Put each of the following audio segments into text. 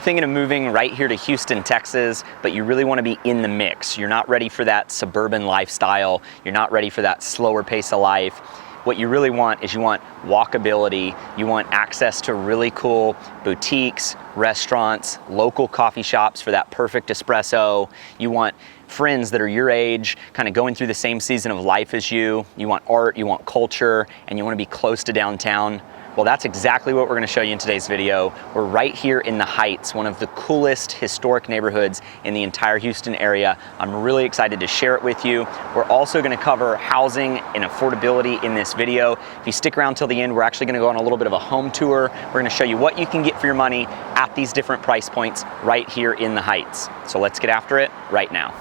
you thinking of moving right here to Houston, Texas, but you really want to be in the mix? You're not ready for that suburban lifestyle. You're not ready for that slower pace of life. What you really want is you want walkability. You want access to really cool boutiques, restaurants, local coffee shops for that perfect espresso. You want friends that are your age, kind of going through the same season of life as you. You want art, you want culture, and you want to be close to downtown. Well, that's exactly what we're going to show you in today's video. We're right here in the Heights, one of the coolest historic neighborhoods in the entire Houston area. I'm really excited to share it with you. We're also going to cover housing and affordability in this video. If you stick around till the end, we're actually going to go on a little bit of a home tour. We're going to show you what you can get for your money at these different price points right here in the Heights. So let's get after it right now.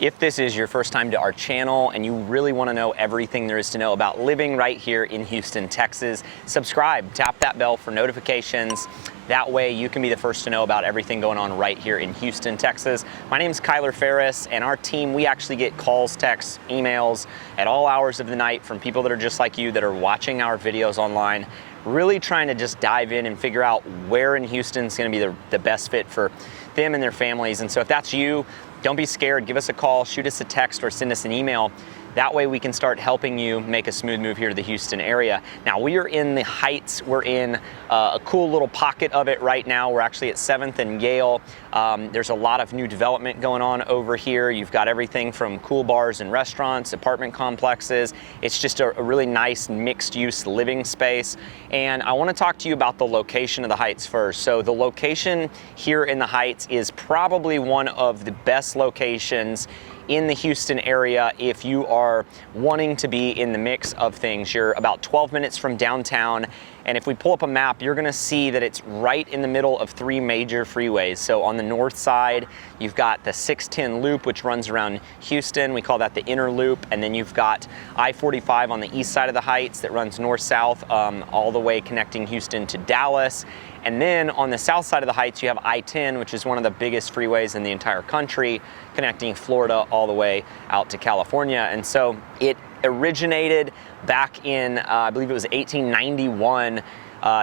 If this is your first time to our channel and you really want to know everything there is to know about living right here in Houston, Texas, subscribe, tap that bell for notifications. That way you can be the first to know about everything going on right here in Houston, Texas. My name is Kyler Ferris, and our team, we actually get calls, texts, emails at all hours of the night from people that are just like you that are watching our videos online, really trying to just dive in and figure out where in Houston is going to be the best fit for them and their families. And so if that's you, don't be scared. Give us a call, shoot us a text, or send us an email. That way we can start helping you make a smooth move here to the Houston area. Now, we are in the Heights. We're in a cool little pocket of it right now. We're actually at 7th and Gale. There's a lot of new development going on over here. You've got everything from cool bars and restaurants, apartment complexes. It's just a really nice mixed-use living space. And I want to talk to you about the location of the Heights first. So the location here in the Heights is probably one of the best locations in the Houston area if you are wanting to be in the mix of things. You're about 12 minutes from downtown, and if we pull up a map, you're gonna see that it's right in the middle of 3 major freeways. So on the north side, you've got the 610 loop, which runs around Houston. We call that the inner loop. And then you've got I-45 on the east side of the Heights that runs north-south all the way connecting Houston to Dallas. And then on the south side of the Heights, you have I-10, which is one of the biggest freeways in the entire country, connecting Florida all the way out to California. And so it originated back in, I believe it was 1891.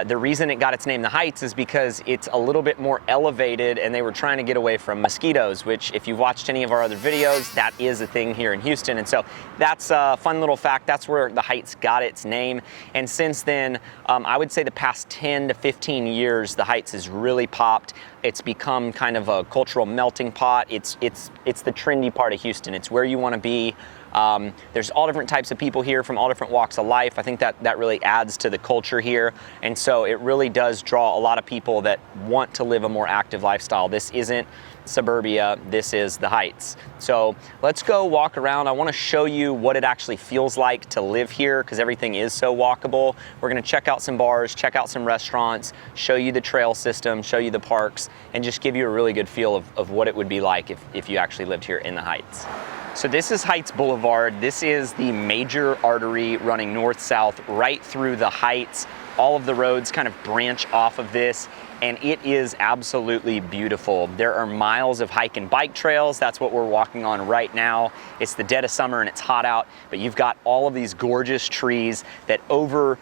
The reason it got its name, the Heights, is because it's a little bit more elevated, and they were trying to get away from mosquitoes, which if you've watched any of our other videos, that is a thing here in Houston. And so that's a fun little fact. That's where the Heights got its name. And since then, I would say the past 10 to 15 years, the Heights has really popped. It's become kind of a cultural melting pot. It's the trendy part of Houston. It's where you want to be. There's all different types of people here from all different walks of life. I think that really adds to the culture here. And so it really does draw a lot of people that want to live a more active lifestyle. This isn't suburbia, this is the Heights. So let's go walk around. I want to show you what it actually feels like to live here because everything is so walkable. We're going to check out some bars, check out some restaurants, show you the trail system, show you the parks, and just give you a really good feel of what it would be like if you actually lived here in the Heights. So this is Heights Boulevard. This is the major artery running north-south right through the Heights. All of the roads kind of branch off of this, and it is absolutely beautiful. There are miles of hike and bike trails. That's what we're walking on right now. It's the dead of summer and it's hot out, but you've got all of these gorgeous trees that overlap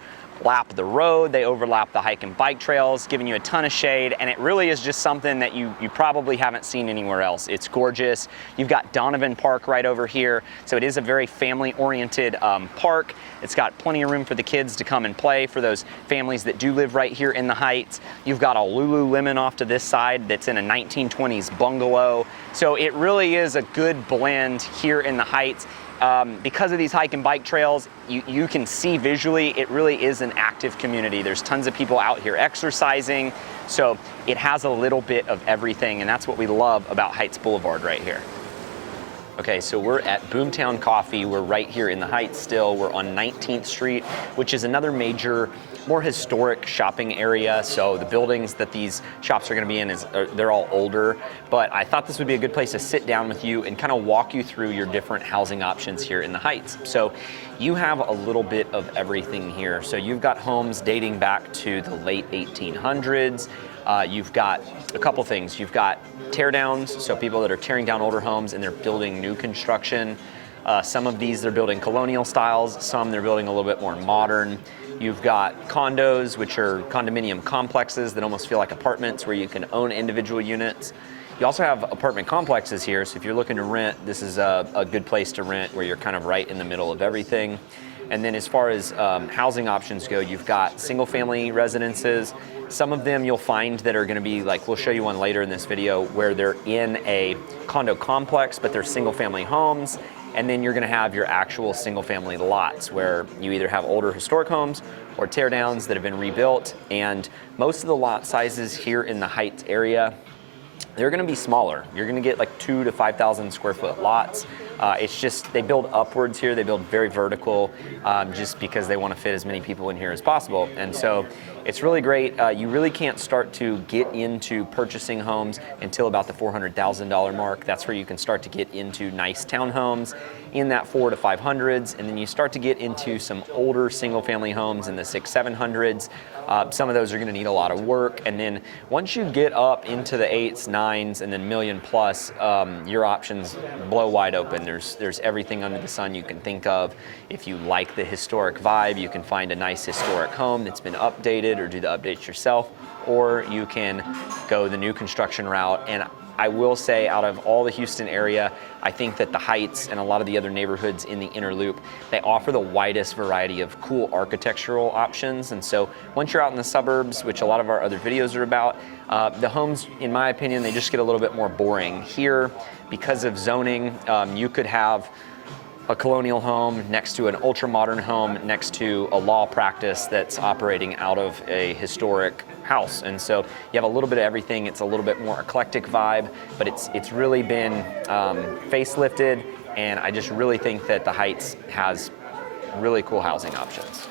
the road, they overlap the hike and bike trails, giving you a ton of shade, and it really is just something that you probably haven't seen anywhere else. It's gorgeous. You've got Donovan Park right over here, so it is a very family-oriented park. It's got plenty of room for the kids to come and play for those families that do live right here in the Heights. You've got a Lululemon off to this side that's in a 1920s bungalow, so it really is a good blend here in the Heights. Because of these hike and bike trails, you can see visually it really is an active community. There's tons of people out here exercising, so it has a little bit of everything, and that's what we love about Heights Boulevard right here. Okay, so we're at Boomtown Coffee. We're right here in the Heights still. We're on 19th Street, which is another major, more historic shopping area. So the buildings that these shops are gonna be in, they're all older. But I thought this would be a good place to sit down with you and kind of walk you through your different housing options here in the Heights. So you have a little bit of everything here. So you've got homes dating back to the late 1800s. You've got a couple things. You've got tear downs, so people that are tearing down older homes and they're building new construction. Some of these they're building colonial styles, some they're building a little bit more modern. You've got condos, which are condominium complexes that almost feel like apartments where you can own individual units. You also have apartment complexes here, so if you're looking to rent, this is a good place to rent where you're kind of right in the middle of everything. And then as far as housing options go, you've got single family residences. Some of them you'll find that are gonna be like, we'll show you one later in this video, where they're in a condo complex, but they're single family homes. And then you're gonna have your actual single family lots where you either have older historic homes or tear downs that have been rebuilt. And most of the lot sizes here in the Heights area, they're gonna be smaller. You're gonna get like 2,000 to 5,000 square foot lots. It's just, they build upwards here, they build very vertical, just because they wanna fit as many people in here as possible. And so it's really great. You really can't start to get into purchasing homes until about the $400,000 mark. That's where you can start to get into nice townhomes in that 400s to 500s, and then you start to get into some older single family homes in the 600s, 700s. Some of those are gonna need a lot of work, and then once you get up into the 8s, 9s, and then million plus, your options blow wide open. There's everything under the sun you can think of. If you like the historic vibe, you can find a nice historic home that's been updated or do the updates yourself, or you can go the new construction route. And I will say, out of all the Houston area, I think that the Heights and a lot of the other neighborhoods in the inner loop, they offer the widest variety of cool architectural options. And so once you're out in the suburbs, which a lot of our other videos are about, the homes, in my opinion, they just get a little bit more boring. Here, because of zoning, you could have a colonial home next to an ultra-modern home next to a law practice that's operating out of a historic house. And so you have a little bit of everything. It's a little bit more eclectic vibe, but it's really been facelifted, and I just really think that the Heights has really cool housing options.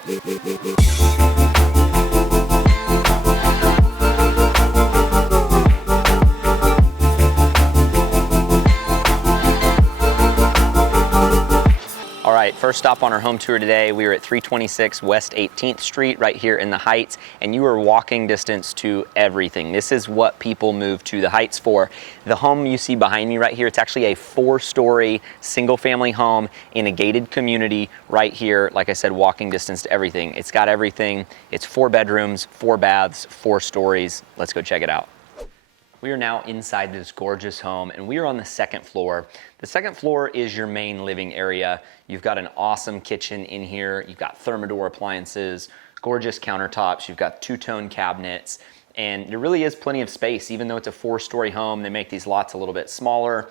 All right, first stop on our home tour today, we are at 326 West 18th Street right here in the Heights, and you are walking distance to everything. This is what people move to the Heights for. The home you see behind me right here, it's actually a 4-story single family home in a gated community right here. Like I said, walking distance to everything. It's got everything. It's 4 bedrooms, 4 baths, 4 stories. Let's go check it out. We are now inside this gorgeous home, and we are on the 2nd floor. The 2nd floor is your main living area. You've got an awesome kitchen in here. You've got Thermador appliances, gorgeous countertops. You've got 2-tone cabinets, and there really is plenty of space. Even though it's a 4-story home, they make these lots a little bit smaller.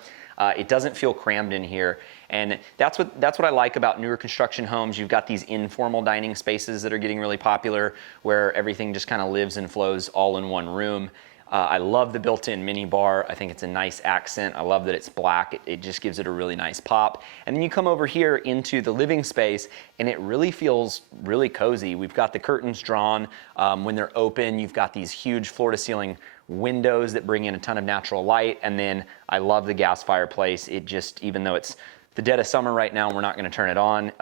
It doesn't feel crammed in here. And that's what I like about newer construction homes. You've got these informal dining spaces that are getting really popular, where everything just kind of lives and flows all in one room. I love the built-in mini bar. I think it's a nice accent. I love that it's black. It just gives it a really nice pop. And then you come over here into the living space, and it really feels really cozy. We've got the curtains drawn. When they're open, you've got these huge floor-to-ceiling windows that bring in a ton of natural light. And then I love the gas fireplace. It just, even though it's the dead of summer right now, we're not gonna turn it on.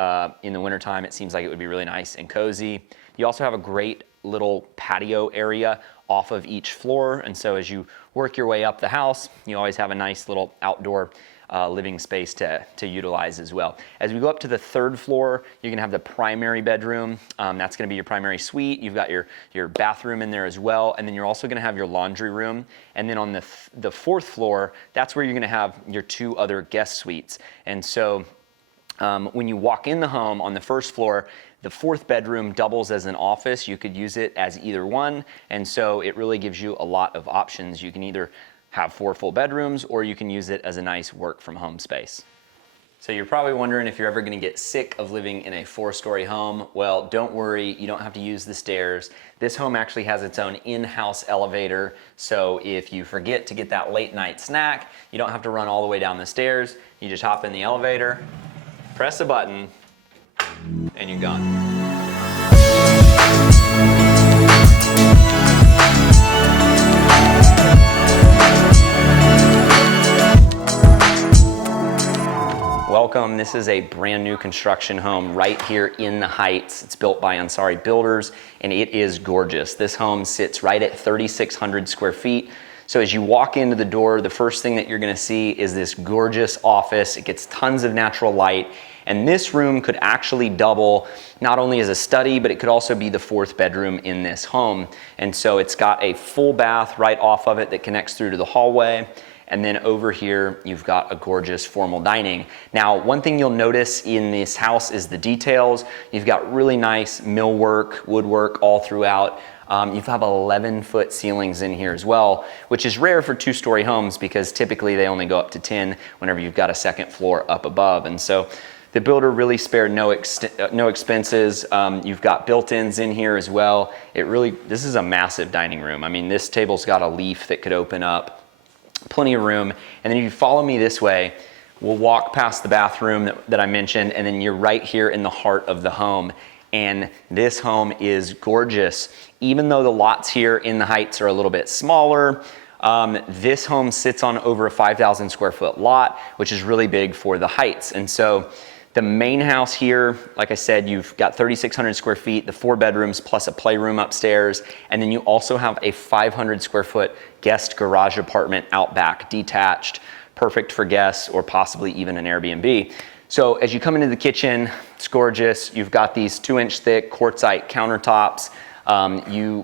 In the wintertime, it seems like it would be really nice and cozy. You also have a great little patio area off of each floor, and so as you work your way up the house, you always have a nice little outdoor living space to utilize as well. As we go up to the 3rd floor, you're gonna have the primary bedroom. That's gonna be your primary suite. You've got your bathroom in there as well, and then you're also gonna have your laundry room. And then on the 4th floor, that's where you're gonna have your 2 other guest suites. And so when you walk in the home on the 1st floor, the 4th bedroom doubles as an office. You could use it as either one, and so it really gives you a lot of options. You can either have 4 full bedrooms, or you can use it as a nice work from home space. So you're probably wondering if you're ever gonna get sick of living in a 4-story home. Well, don't worry, you don't have to use the stairs. This home actually has its own in-house elevator. So if you forget to get that late night snack, you don't have to run all the way down the stairs. You just hop in the elevator, press a button, and you're gone. Welcome, this is a brand new construction home right here in the Heights. It's built by Ansari Builders and it is gorgeous. This home sits right at 3,600 square feet. So as you walk into the door, the first thing that you're gonna see is this gorgeous office. It gets tons of natural light. And this room could actually double not only as a study, but it could also be the 4th bedroom in this home. And so it's got a full bath right off of it that connects through to the hallway. And then over here, you've got a gorgeous formal dining. Now, one thing you'll notice in this house is the details. You've got really nice millwork, woodwork all throughout. You have 11-foot ceilings in here as well, which is rare for 2-story homes because typically they only go up to 10 whenever you've got a 2nd floor up above. And so the builder really spared no expenses. You've got built-ins in here as well. This is a massive dining room. I mean, this table's got a leaf that could open up. Plenty of room. And then if you follow me this way, we'll walk past the bathroom that I mentioned, and then you're right here in the heart of the home. And this home is gorgeous. Even though the lots here in the Heights are a little bit smaller, this home sits on over a 5,000 square foot lot, which is really big for the Heights. And so the main house here, like I said, you've got 3,600 square feet, the 4 bedrooms plus a playroom upstairs. And then you also have a 500 square foot guest garage apartment out back, detached, perfect for guests or possibly even an Airbnb. So as you come into the kitchen, it's gorgeous. You've got these 2-inch thick quartzite countertops.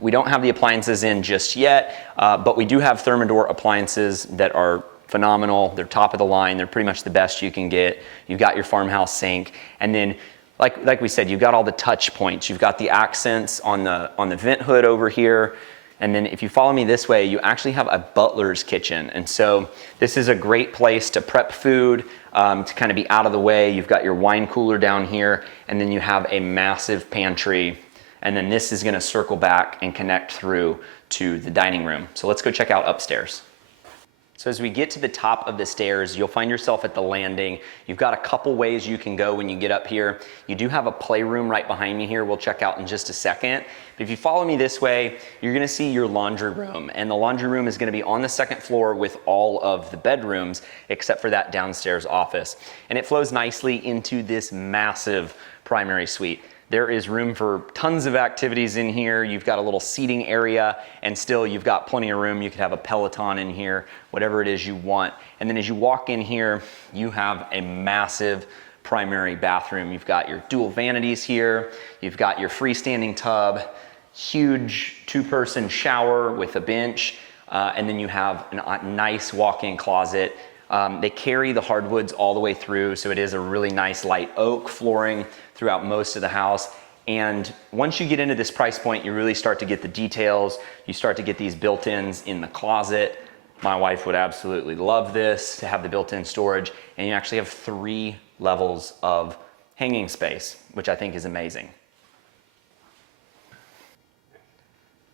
We don't have the appliances in just yet, but we do have Thermador appliances that are phenomenal. They're top of the line. They're pretty much the best you can get. You've got your farmhouse sink. And then, like we said, you've got all the touch points. You've got the accents on the vent hood over here. And then if you follow me this way, you actually have a butler's kitchen. And so this is a great place to prep food, to kind of be out of the way. You've got your wine cooler down here, and then you have a massive pantry. And then this is gonna circle back and connect through to the dining room. So let's go check out upstairs. So as we get to the top of the stairs, you'll find yourself at the landing. You've got a couple ways you can go when you get up here. You do have a playroom right behind me here. We'll check out in just a second. But if you follow me this way, you're gonna see your laundry room. And the laundry room is gonna be on the 2nd floor with all of the bedrooms, except for that downstairs office. And it flows nicely into this massive primary suite. There is room for tons of activities in here. You've got a little seating area, and still you've got plenty of room. You could have a Peloton in here, whatever it is you want. And then as you walk in here, you have a massive primary bathroom. You've got your dual vanities here. You've got your freestanding tub, huge 2-person shower with a bench, and then you have a nice walk-in closet. They carry the hardwoods all the way through, so it is a really nice light oak flooring throughout most of the house. And once you get into this price point, you really start to get the details. You start to get these built-ins in the closet. My wife would absolutely love this, to have the built-in storage. And you actually have 3 levels of hanging space, which I think is amazing.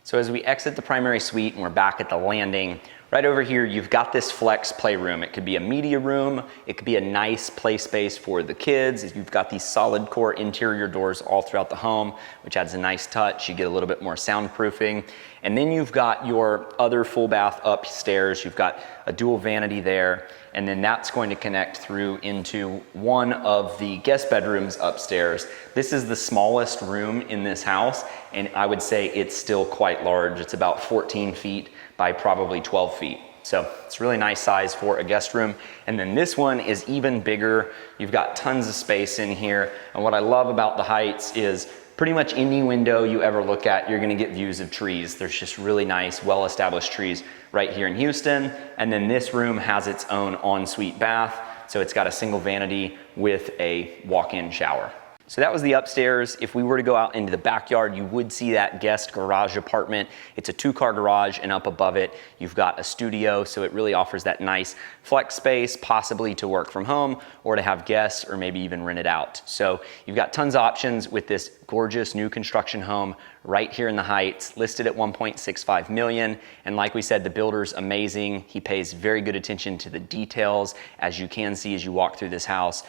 So as we exit the primary suite and we're back at the landing, right over here, you've got this flex playroom. It could be a media room. It could be a nice play space for the kids. You've got these solid core interior doors all throughout the home, which adds a nice touch. You get a little bit more soundproofing. And then you've got your other full bath upstairs. You've got a dual vanity there. And then that's going to connect through into one of the guest bedrooms upstairs. This is the smallest room in this house, and I would say it's still quite large. It's about 14 feet by probably 12 feet. So it's a really nice size for a guest room. And then this one is even bigger. You've got tons of space in here. And what I love about the Heights is pretty much any window you ever look at, you're gonna get views of trees. There's just really nice, well-established trees right here in Houston. And then this room has its own ensuite bath. So it's got a single vanity with a walk-in shower. So that was the upstairs. If we were to go out into the backyard, you would see that guest garage apartment. It's a 2-car garage, and up above it, you've got a studio. So it really offers that nice flex space, possibly to work from home or to have guests or maybe even rent it out. So you've got tons of options with this gorgeous new construction home right here in the Heights, listed at $1.65 million. And like we said, the builder's amazing. He pays very good attention to the details, as you can see as you walk through this house.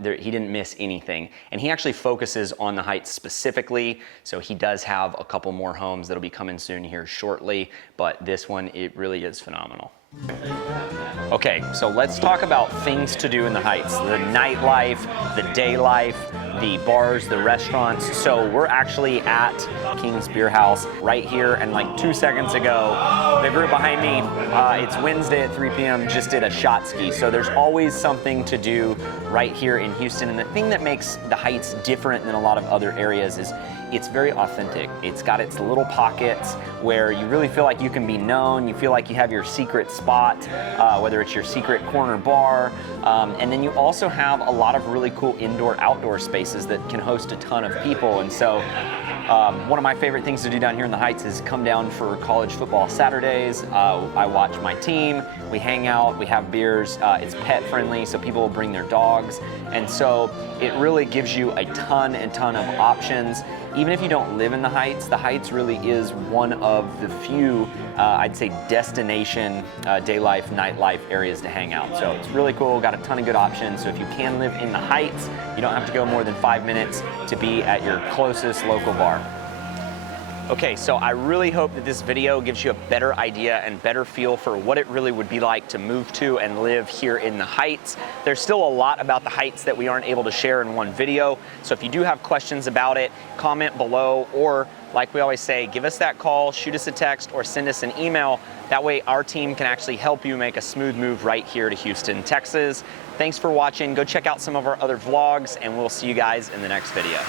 He didn't miss anything. And he actually focuses on the Heights specifically. So he does have a couple more homes that'll be coming soon here shortly, but this one, it really is phenomenal. Okay, so let's talk about things to do in the Heights. The nightlife, the day life, the bars, the restaurants. So we're actually at King's Beer House right here, and like 2 seconds ago, the group behind me, it's Wednesday at 3 p.m., just did a shot ski. So there's always something to do right here in Houston. And the thing that makes the Heights different than a lot of other areas is it's very authentic. It's got its little pockets where you really feel like you can be known. You feel like you have your secret spot, whether it's your secret corner bar. And then you also have a lot of really cool indoor-outdoor spaces that can host a ton of people. And so one of my favorite things to do down here in the Heights is come down for college football Saturdays. I watch my team, we hang out, we have beers. It's pet friendly, so people will bring their dogs. And so it really gives you a ton of options. Even if you don't live in the Heights really is one of the few, I'd say, destination day life, nightlife areas to hang out. So it's really cool, got a ton of good options. So if you can live in the Heights, you don't have to go more than 5 minutes to be at your closest local bar. Okay, so I really hope that this video gives you a better idea and better feel for what it really would be like to move to and live here in the Heights. There's still a lot about the Heights that we aren't able to share in one video. So if you do have questions about it, comment below, or like we always say, give us that call, shoot us a text, or send us an email. That way our team can actually help you make a smooth move right here to Houston, Texas. Thanks for watching. Go check out some of our other vlogs, and we'll see you guys in the next video.